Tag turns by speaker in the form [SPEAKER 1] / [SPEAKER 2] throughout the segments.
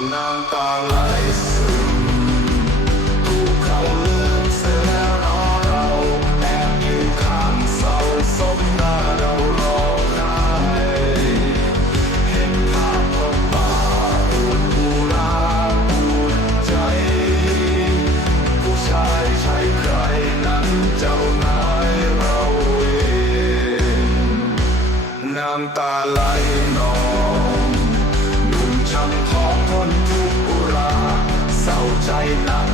[SPEAKER 1] ng talas Love.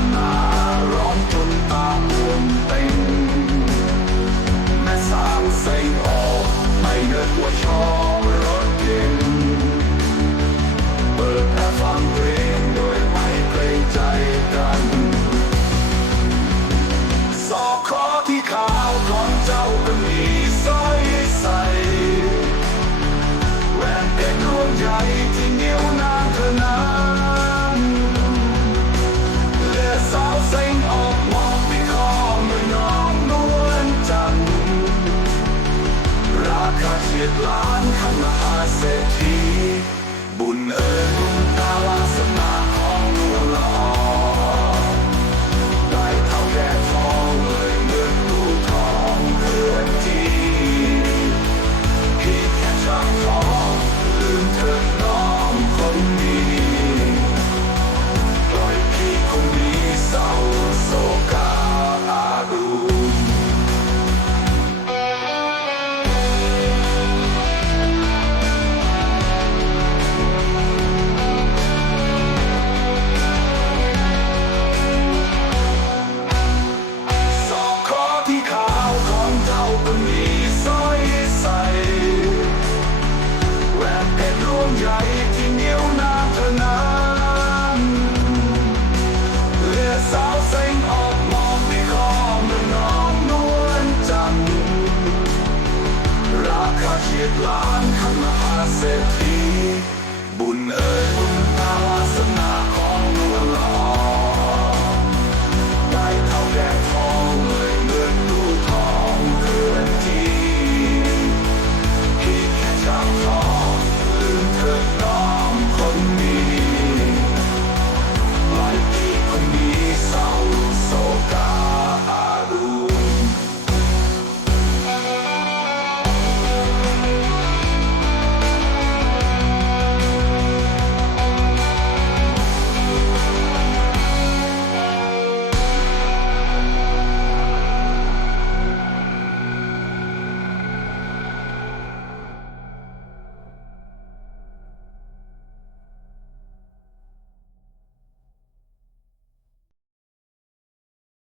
[SPEAKER 1] ใหญ่ที่เหนียวนานเท่านั้นเลือดสาวเซ็งออกมองในคอเมืองน้องนวลจันทร์ราคาเฉียดล้านขันหาเศรษฐีบุญเอ๋ย